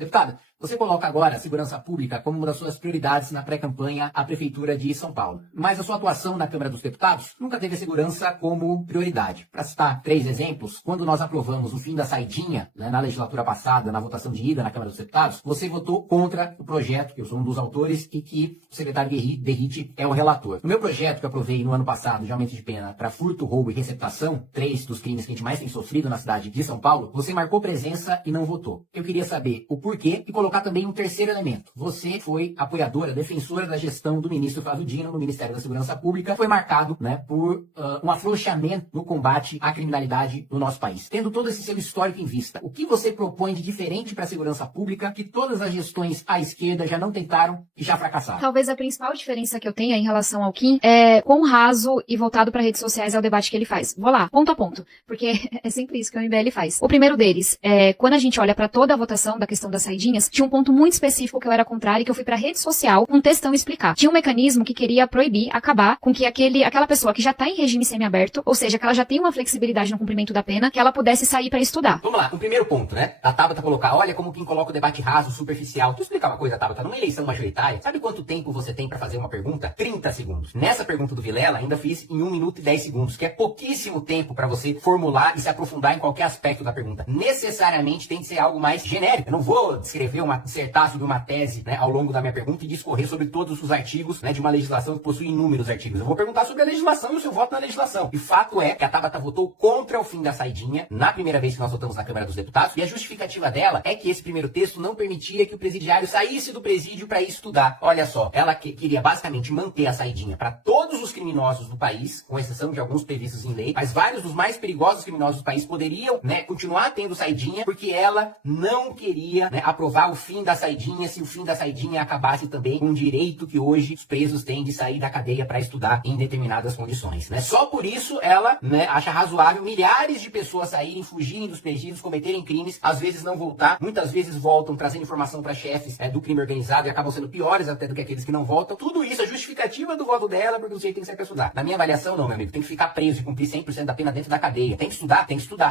Deputada, você coloca agora a segurança pública como uma das suas prioridades na pré-campanha à Prefeitura de São Paulo. Mas a sua atuação na Câmara dos Deputados nunca teve a segurança como prioridade. Para citar 3 exemplos, quando nós aprovamos o fim da saidinha, né, na legislatura passada, na votação de ida na Câmara dos Deputados, você votou contra o projeto, que eu sou um dos autores, e que o secretário Derrite é o relator. No meu projeto que eu aprovei no ano passado de aumento de pena para furto, roubo e receptação, 3 dos crimes que a gente mais tem sofrido na cidade de São Paulo, você marcou presença e não votou. Eu queria saber o porquê e colocar também um terceiro elemento. Você foi apoiadora, defensora da gestão do ministro Flávio Dino no Ministério da Segurança Pública. Foi marcado, né, por um afrouxamento no combate à criminalidade no nosso país. Tendo todo esse seu histórico em vista, o que você propõe de diferente para a segurança pública que todas as gestões à esquerda já não tentaram e já fracassaram? Talvez a principal diferença que eu tenha em relação ao Kim é quão raso e voltado para redes sociais é o debate que ele faz. Vou lá, ponto a ponto, porque é sempre isso que o MBL faz. O primeiro deles é quando a gente olha para toda a votação da questão das saidinhas, tinha um ponto muito específico que eu era contrário e que eu fui pra rede social um textão explicar. Tinha um mecanismo que queria proibir, acabar com que aquela pessoa que já tá em regime semiaberto, ou seja, que ela já tem uma flexibilidade no cumprimento da pena, que ela pudesse sair pra estudar. Vamos lá, o primeiro ponto, né? A Tabata colocar, olha como quem coloca o debate raso, superficial. Tu explicar uma coisa, Tabata, numa eleição majoritária, sabe quanto tempo você tem pra fazer uma pergunta? 30 segundos. Nessa pergunta do Vilela, ainda fiz em 1 minuto e 10 segundos, que é pouquíssimo tempo pra você formular e se aprofundar em qualquer aspecto da pergunta. Necessariamente tem que ser algo mais genérico. Eu não vou descrever dissertar sobre uma tese, né, ao longo da minha pergunta e discorrer sobre todos os artigos, né, de uma legislação que possui inúmeros artigos. Eu vou perguntar sobre a legislação e o seu voto na legislação. E fato é que a Tabata votou contra o fim da saidinha na primeira vez que nós votamos na Câmara dos Deputados, e a justificativa dela é que esse primeiro texto não permitia que o presidiário saísse do presídio para ir estudar. Olha só, ela queria basicamente manter a saidinha para todos os criminosos do país, com exceção de alguns previstos em lei, mas vários dos mais perigosos criminosos do país poderiam, né, continuar tendo saidinha, porque ela não queria, né, aprovar o fim da saidinha se o fim da saidinha acabasse também com o direito que hoje os presos têm de sair da cadeia para estudar em determinadas condições, né? Só por isso ela, né, acha razoável milhares de pessoas saírem, fugirem dos presídios, cometerem crimes, às vezes não voltar, muitas vezes voltam trazendo informação para chefes do crime organizado e acabam sendo piores até do que aqueles que não voltam. Tudo isso é justificativa do voto dela, porque o sujeito tem que sair para estudar. Na minha avaliação, não, meu amigo, tem que ficar preso e cumprir 100% da pena dentro da cadeia. Tem que estudar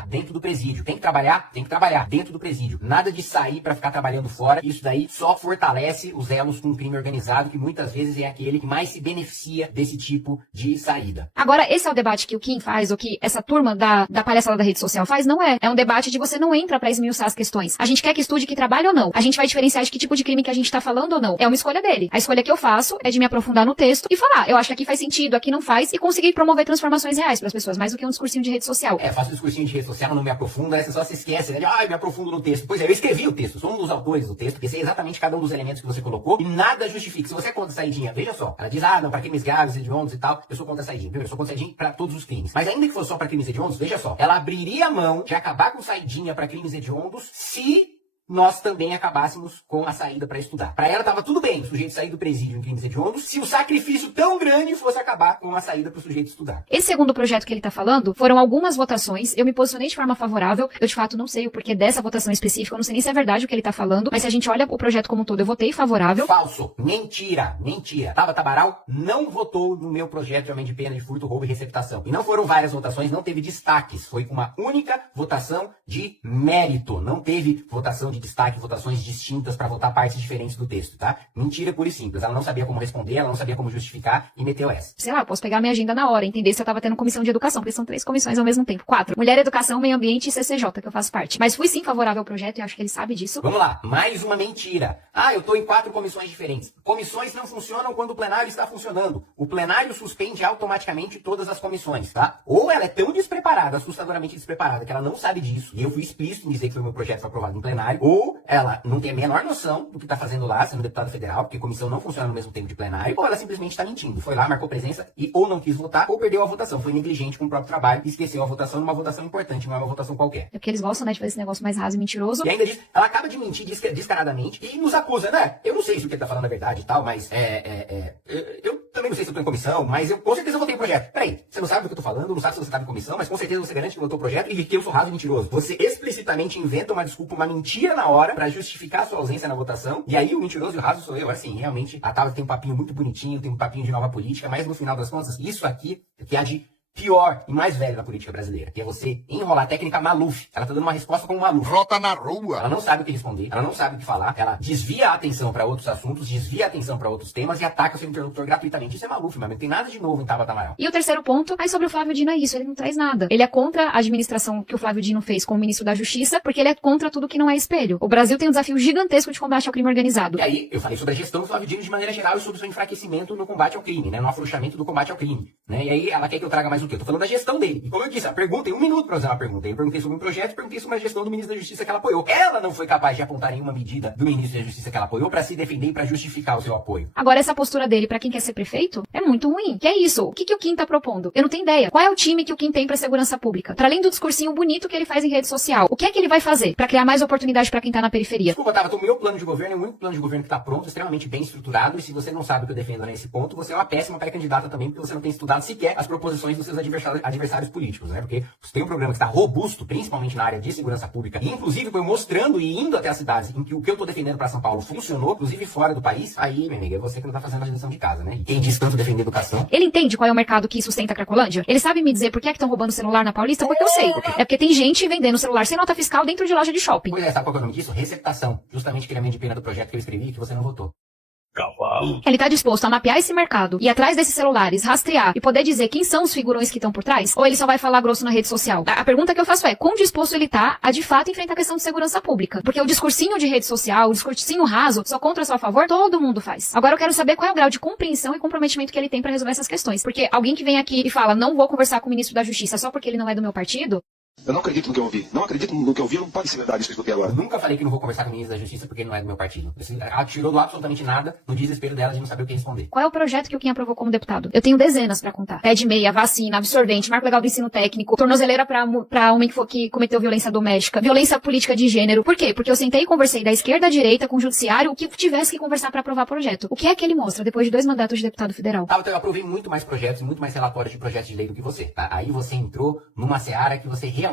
dentro do presídio. Tem que trabalhar dentro do presídio. Nada de sair para ficar trabalhando fora. Isso daí só fortalece os elos com o crime organizado, que muitas vezes é aquele que mais se beneficia desse tipo de saída. Agora, esse é o debate que o Kim faz, ou que essa turma da palhaçada da rede social faz? Não é. É um debate de você não entra pra esmiuçar as questões. A gente quer que estude, que trabalhe ou não. A gente vai diferenciar de que tipo de crime que a gente tá falando ou não. É uma escolha dele. A escolha que eu faço é de me aprofundar no texto e falar, eu acho que aqui faz sentido, aqui não faz, e conseguir promover transformações reais pras pessoas, mais do que um discursinho de rede social. Faço um discursinho de rede social, não me aprofunda, essa só se esquece, né? Me aprofundo no texto. Pois é, eu escrevi o texto, sou um dos autores do texto, porque sei exatamente cada um dos elementos que você colocou, e nada justifica. Se você é contra a saidinha, veja só, ela diz, não, pra crimes graves, hediondos e tal, eu sou contra a saidinha. Primeiro, eu sou contra a saidinha pra todos os crimes. Mas ainda que fosse só pra crimes hediondos, veja só, ela abriria a mão de acabar com saidinha pra crimes hediondos se nós também acabássemos com a saída para estudar. Para ela tava tudo bem o sujeito sair do presídio em crimes hediondos, se o sacrifício tão grande fosse acabar com a saída para o sujeito estudar. Esse segundo projeto que ele tá falando, foram algumas votações, eu me posicionei de forma favorável, eu de fato não sei o porquê dessa votação específica, eu não sei nem se é verdade o que ele tá falando, mas se a gente olha o projeto como um todo, eu votei favorável. Falso, mentira. Tabata Amaral não votou no meu projeto de aumento de pena de furto, roubo e receptação. E não foram várias votações, não teve destaques, foi uma única votação de mérito, não teve votação de destaque, votações distintas para votar partes diferentes do texto, tá? Mentira pura e simples. Ela não sabia como responder, ela não sabia como justificar e meteu essa. Sei lá, eu posso pegar minha agenda na hora, entender se eu tava tendo comissão de educação, porque são 3 comissões ao mesmo tempo. 4. Mulher, Educação, Meio Ambiente e CCJ, que eu faço parte. Mas fui sim favorável ao projeto e acho que ele sabe disso. Vamos lá, mais uma mentira. Eu tô em 4 comissões diferentes. Comissões não funcionam quando o plenário está funcionando. O plenário suspende automaticamente todas as comissões, tá? Ou ela é tão despreparada, assustadoramente despreparada, que ela não sabe disso, e eu fui explícito em dizer que foi meu projeto foi aprovado no plenário, ou ela não tem a menor noção do que tá fazendo lá, sendo deputado federal, porque comissão não funciona no mesmo tempo de plenário, ou ela simplesmente tá mentindo. Foi lá, marcou presença e ou não quis votar, ou perdeu a votação. Foi negligente com o próprio trabalho e esqueceu a votação numa votação importante, não é uma votação qualquer. É porque eles gostam, né, de fazer esse negócio mais raso e mentiroso. E ainda diz, ela acaba de mentir descaradamente e nos acusa, né? Eu não sei se o que ele tá falando é verdade e tal, mas eu também não sei se eu tô em comissão, mas eu com certeza votei o projeto. Peraí, você não sabe do que eu tô falando, não sabe se você tá em comissão, mas com certeza você garante que votou o projeto e que eu sou raso e mentiroso. Você explicitamente inventa uma desculpa, uma mentira na hora pra justificar a sua ausência na votação, e aí o mentiroso e o raso sou eu. Assim, realmente, a Tabata tem um papinho muito bonitinho, tem um papinho de nova política, mas no final das contas, isso aqui que há de pior e mais velho da política brasileira, que é você enrolar a técnica Maluf. Ela tá dando uma resposta como Maluf. Rota na rua. Ela não sabe o que responder, ela não sabe o que falar, ela desvia a atenção para outros assuntos, desvia a atenção para outros temas e ataca o seu interlocutor gratuitamente. Isso é Maluf, mas não tem nada de novo em Tabata Amaral. E o terceiro ponto, aí sobre o Flávio Dino é isso, ele não traz nada. Ele é contra a administração que o Flávio Dino fez como ministro da Justiça, porque ele é contra tudo que não é espelho. O Brasil tem um desafio gigantesco de combate ao crime organizado. E aí, eu falei sobre a gestão do Flávio Dino de maneira geral e sobre o seu enfraquecimento no combate ao crime, né? No afrouxamento do combate ao crime, né? E aí, ela quer que eu traga mais o quê? Eu tô falando da gestão dele. E como eu disse, a pergunta tem 1 minuto pra fazer uma pergunta. Eu perguntei sobre um projeto, perguntei sobre a gestão do ministro da Justiça que ela apoiou. Ela não foi capaz de apontar nenhuma medida do ministro da Justiça que ela apoiou pra se defender e pra justificar o seu apoio. Agora, essa postura dele pra quem quer ser prefeito é muito ruim. Que é isso? O que o Kim tá propondo? Eu não tenho ideia. Qual é o time que o Kim tem pra segurança pública? Pra além do discursinho bonito que ele faz em rede social, o que é que ele vai fazer pra criar mais oportunidade pra quem tá na periferia? Desculpa, Tabata, o meu plano de governo é o único plano de governo que tá pronto, extremamente bem estruturado, e se você não sabe o que eu defendo nesse ponto, você é uma péssima pré-candidata também, porque você não tem estudado sequer as proposições dos seus adversários políticos, né? Porque você tem um programa que está robusto, principalmente na área de segurança pública, e inclusive foi mostrando e indo até as cidades em que o que eu tô defendendo para São Paulo funcionou, inclusive fora do país. Aí, minha amiga, é você que não tá fazendo a lição de casa, né? E quem diz tanto defender educação... Ele entende qual é o mercado que sustenta a Cracolândia? Ele sabe me dizer por que é que estão roubando celular na Paulista? Porque eu sei. É porque tem gente vendendo celular sem nota fiscal dentro de loja de shopping. Pois é, sabe qual é o nome disso? Receptação. Justamente aquele ambiente de pena do projeto que eu escrevi e que você não votou. Cavalo. Ele tá disposto a mapear esse mercado, ir atrás desses celulares, rastrear e poder dizer quem são os figurões que estão por trás? Ou ele só vai falar grosso na rede social? A pergunta que eu faço é, quão disposto ele tá a de fato enfrentar a questão de segurança pública? Porque o discursinho de rede social, o discursinho raso, só contra, só a favor, todo mundo faz. Agora eu quero saber qual é o grau de compreensão e comprometimento que ele tem pra resolver essas questões. Porque alguém que vem aqui e fala, não vou conversar com o ministro da Justiça só porque ele não é do meu partido... Eu não acredito no que eu ouvi. Não acredito no que eu ouvi, não pode ser verdade isso que eu escutei agora. Eu nunca falei que não vou conversar com o ministro da Justiça porque ele não é do meu partido. Ela tirou do absolutamente nada no desespero dela de não saber o que responder. Qual é o projeto que o Kim aprovou como deputado? Eu tenho dezenas pra contar. Pé de meia, vacina, absorvente, marco legal do ensino técnico, tornozeleira pra homem que cometeu violência doméstica, violência política de gênero. Por quê? Porque eu sentei e conversei da esquerda à direita com o judiciário, o que tivesse que conversar pra aprovar projeto. O que é que ele mostra depois de 2 mandatos de deputado federal? Então eu aprovei muito mais projetos, muito mais relatórios de projetos de lei do que você, tá? Aí você entrou numa seara que você realmente...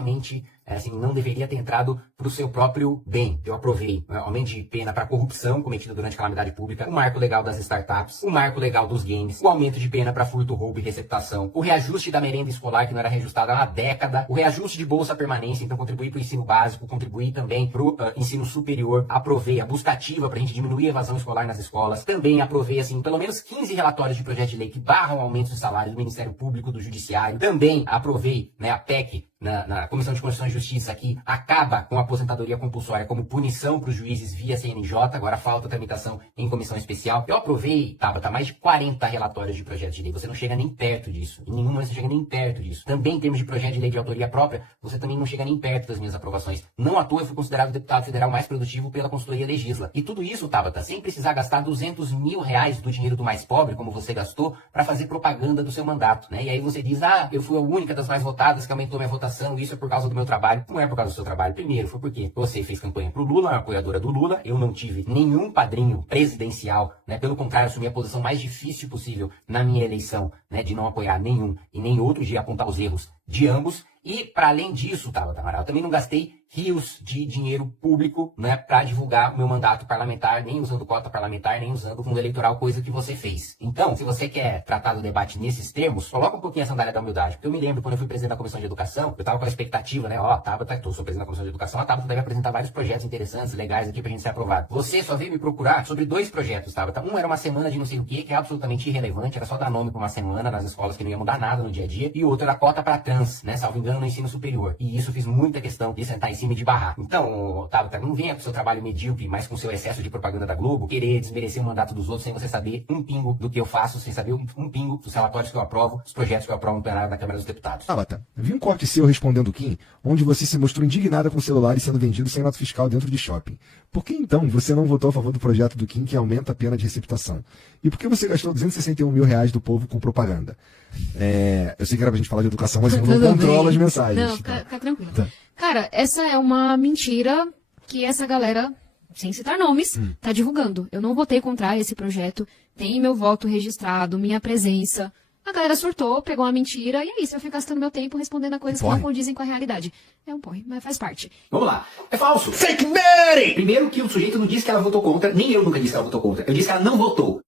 não deveria ter entrado para o seu próprio bem. Eu aprovei aumento de pena para corrupção cometida durante calamidade pública, o marco legal das startups, o marco legal dos games, o aumento de pena para furto, roubo e receptação, o reajuste da merenda escolar que não era reajustada há uma década, o reajuste de bolsa permanência, então contribuir para o ensino básico, contribuir também para o ensino superior. Aprovei a busca ativa para a gente diminuir a evasão escolar nas escolas. Também aprovei, pelo menos 15 relatórios de projeto de lei que barram aumentos de salário do Ministério Público, do Judiciário. Também aprovei, a PEC, na Comissão de Constituição e Justiça, que acaba com a aposentadoria compulsória como punição para os juízes via CNJ, agora falta tramitação em comissão especial. Eu aprovei, Tabata, mais de 40 relatórios de projeto de lei. Você não chega nem perto disso. Em nenhum momento você chega nem perto disso. Também em termos de projeto de lei de autoria própria, você também não chega nem perto das minhas aprovações. Não à toa eu fui considerado o deputado federal mais produtivo pela consultoria Legisla. E tudo isso, Tabata, sem precisar gastar 200 mil reais do dinheiro do mais pobre, como você gastou, para fazer propaganda do seu mandato, né? E aí você diz, eu fui a única das mais votadas que aumentou minha votação, isso é por causa do meu trabalho. Não é por causa do seu trabalho. Primeiro, foi porque você fez campanha pro Lula, uma apoiadora do Lula. Eu não tive nenhum padrinho presidencial, né? Pelo contrário, assumi a posição mais difícil possível na minha eleição, né? De não apoiar nenhum e nem outro, de apontar os erros de ambos. E, para além disso, Tabata Amaral, eu também não gastei rios de dinheiro público, né, para divulgar o meu mandato parlamentar, nem usando cota parlamentar, nem usando fundo eleitoral, coisa que você fez. Então, se você quer tratar do debate nesses termos, coloca um pouquinho a sandália da humildade. Porque eu me lembro, quando eu fui presidente da Comissão de Educação, eu tava com a expectativa, né, Tabata, eu sou presidente da Comissão de Educação, a Tabata deve apresentar vários projetos interessantes, legais aqui pra gente ser aprovado. Você só veio me procurar sobre 2 projetos, Tabata. Um era uma semana de não sei o que é absolutamente irrelevante, era só dar nome pra uma semana nas escolas que não ia mudar nada no dia a dia, e o outro era cota pra trans, né, salvo engano, no ensino superior. E isso eu fiz muita questão de sentar em cima e de barrar. Então, Tabata, não venha com o seu trabalho medíocre, mas com o seu excesso de propaganda da Globo, querer desmerecer o mandato dos outros sem você saber um pingo do que eu faço, sem saber um pingo dos relatórios que eu aprovo, dos projetos que eu aprovo no plenário da Câmara dos Deputados. Tabata, vi um corte seu respondendo o Kim, onde você se mostrou indignada com celulares sendo vendidos sem nota fiscal dentro de shopping. Por que então você não votou a favor do projeto do Kim que aumenta a pena de receptação? E por que você gastou 261 mil reais do povo com propaganda? Eu sei que era pra gente falar de educação, mas eu não controlo as mensagens. Não, fica tranquilo. Tá. Cara, essa é uma mentira que essa galera, sem citar nomes, tá divulgando. Eu não votei contra esse projeto, tem meu voto registrado, minha presença. A galera surtou, pegou uma mentira, e é isso, eu fico gastando meu tempo respondendo a coisas que não condizem com a realidade. É um porre, mas faz parte. Vamos lá. É falso. Fake Mary! Primeiro que o sujeito não disse que ela votou contra, nem eu nunca disse que ela votou contra. Eu disse que ela não votou.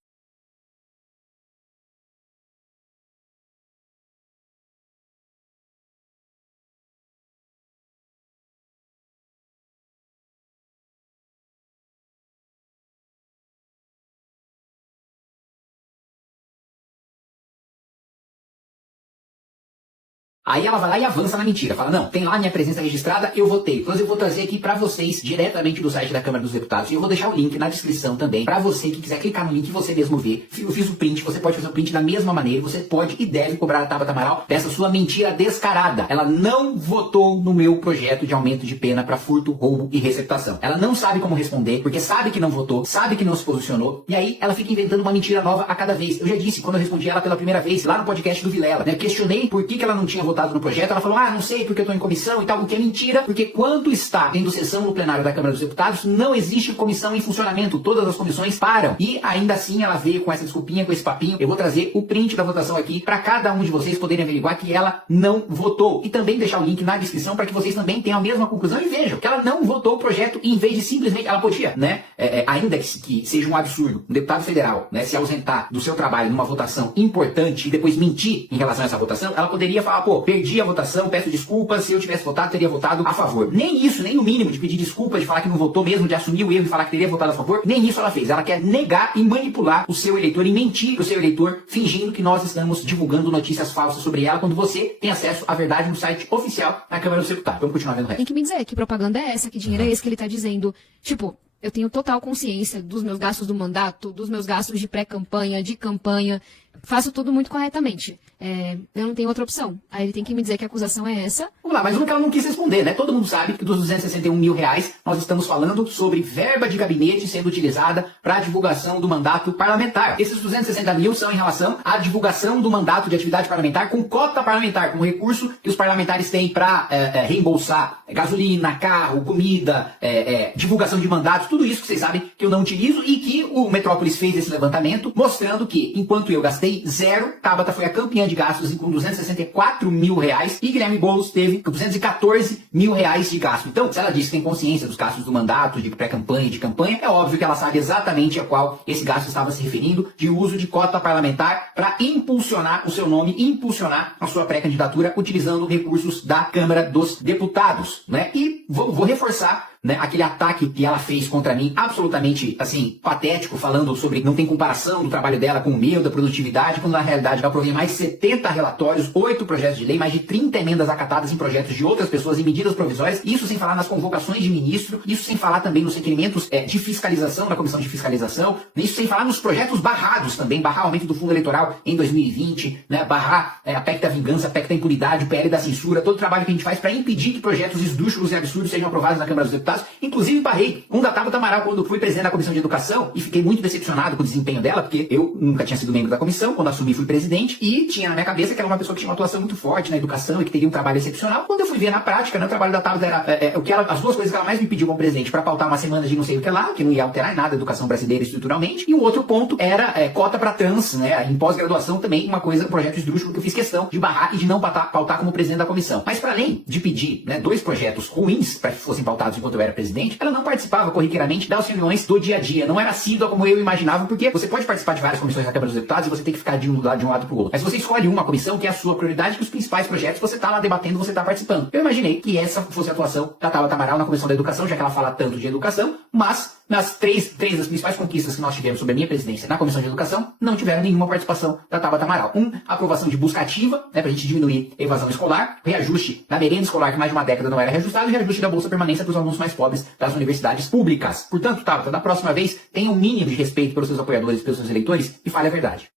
Aí ela vai lá e avança na mentira. Fala, não, tem lá minha presença registrada, eu votei. Mas eu vou trazer aqui pra vocês, diretamente do site da Câmara dos Deputados. E eu vou deixar o link na descrição também, pra você que quiser clicar no link e você mesmo ver. Eu fiz o print, você pode fazer o print da mesma maneira. Você pode e deve cobrar a Tabata Amaral dessa sua mentira descarada. Ela não votou no meu projeto de aumento de pena pra furto, roubo e receptação. Ela não sabe como responder, porque sabe que não votou, sabe que não se posicionou. E aí ela fica inventando uma mentira nova a cada vez. Eu já disse, quando eu respondi ela pela primeira vez, lá no podcast do Vilela, né? Questionei por que ela não tinha votado no projeto, ela falou, não sei, porque eu tô em comissão e tal, o que é mentira, porque quando está tendo sessão no plenário da Câmara dos Deputados, não existe comissão em funcionamento, todas as comissões param, e ainda assim ela veio com essa desculpinha, com esse papinho. Eu vou trazer o print da votação aqui, para cada um de vocês poderem averiguar que ela não votou, e também deixar o link na descrição, para que vocês também tenham a mesma conclusão e vejam que ela não votou o projeto, em vez de simplesmente, ela podia, né, ainda que seja um absurdo, um deputado federal, né, se ausentar do seu trabalho numa votação importante e depois mentir em relação a essa votação, ela poderia falar, pô, perdi a votação, peço desculpas, se eu tivesse votado, teria votado a favor. Nem isso, nem o mínimo de pedir desculpas, de falar que não votou mesmo, de assumir o erro e falar que teria votado a favor, nem isso ela fez. Ela quer negar e manipular o seu eleitor e mentir pro seu eleitor, fingindo que nós estamos divulgando notícias falsas sobre ela, quando você tem acesso à verdade no site oficial da Câmara dos Deputados. Vamos continuar vendo o resto. Tem que me dizer que propaganda é essa, que dinheiro é esse que ele tá dizendo. Tipo, eu tenho total consciência dos meus gastos do mandato, dos meus gastos de pré-campanha, de campanha. Faço tudo muito corretamente. Eu não tenho outra opção. Aí ele tem que me dizer que a acusação é essa. Vamos lá, mas uma que ela não quis responder, né? Todo mundo sabe que dos 261 mil reais, nós estamos falando sobre verba de gabinete sendo utilizada para a divulgação do mandato parlamentar. Esses 260 mil são em relação à divulgação do mandato de atividade parlamentar com cota parlamentar, com recurso que os parlamentares têm para reembolsar gasolina, carro, comida, divulgação de mandatos, tudo isso que vocês sabem que eu não utilizo e que o Metrópolis fez esse levantamento, mostrando que, enquanto eu gastei zero, Tabata foi a campeã de gastos com 264 mil reais e Guilherme Boulos teve 214 mil reais de gasto. Então, se ela diz que tem consciência dos gastos do mandato, de pré-campanha e de campanha, é óbvio que ela sabe exatamente a qual esse gasto estava se referindo, de uso de cota parlamentar para impulsionar o seu nome, impulsionar a sua pré-candidatura utilizando recursos da Câmara dos Deputados, né? E vou reforçar, né, aquele ataque que ela fez contra mim, absolutamente, assim, patético, falando sobre não tem comparação do trabalho dela com o meu, da produtividade, quando na realidade eu aprovei mais de 70 relatórios, 8 projetos de lei, mais de 30 emendas acatadas em projetos de outras pessoas, em medidas provisórias, isso sem falar nas convocações de ministro, isso sem falar também nos requerimentos de fiscalização, da Comissão de Fiscalização, isso sem falar nos projetos barrados também, barrar o aumento do fundo eleitoral em 2020, né, barrar a PEC da vingança, a PEC da impunidade, o PL da censura, todo o trabalho que a gente faz para impedir que projetos esdrúxulos e absurdos sejam aprovados na Câmara dos Deputados. Inclusive barrei um da Tabata Amaral quando fui presidente da Comissão de Educação e fiquei muito decepcionado com o desempenho dela, porque eu nunca tinha sido membro da comissão, quando assumi fui presidente e tinha na minha cabeça que ela era uma pessoa que tinha uma atuação muito forte na educação e que teria um trabalho excepcional. Quando eu fui ver na prática, né, o trabalho da Tabata era as duas coisas que ela mais me pediu como presidente para pautar uma semana de não sei o que lá, que não ia alterar em nada a educação brasileira estruturalmente, e o outro ponto era cota para trans, né, em pós-graduação também, uma coisa, um projeto esdrúxulo que eu fiz questão de barrar e de não pautar como presidente da comissão. Mas para além de pedir, né, 2 projetos ruins para que fossem pautados enquanto eu era presidente, ela não participava corriqueiramente das reuniões do dia a dia, não era assídua como eu imaginava, porque você pode participar de várias comissões da Câmara dos Deputados e você tem que ficar de um lado pro outro. Mas você escolhe uma comissão que é a sua prioridade, que os principais projetos você tá lá debatendo, você tá participando. Eu imaginei que essa fosse a atuação da Tabata Amaral na Comissão da Educação, já que ela fala tanto de educação, mas nas três das principais conquistas que nós tivemos sobre a minha presidência na Comissão de Educação, não tiveram nenhuma participação da Tabata Amaral. Aprovação de busca ativa, né, pra gente diminuir a evasão escolar, reajuste da merenda escolar, que mais de uma década não era reajustado, e reajuste da Bolsa Permanência para os alunos mais pobres das universidades públicas. Portanto, Tabata, da próxima vez, tenha um mínimo de respeito pelos seus apoiadores, pelos seus eleitores, e fale a verdade.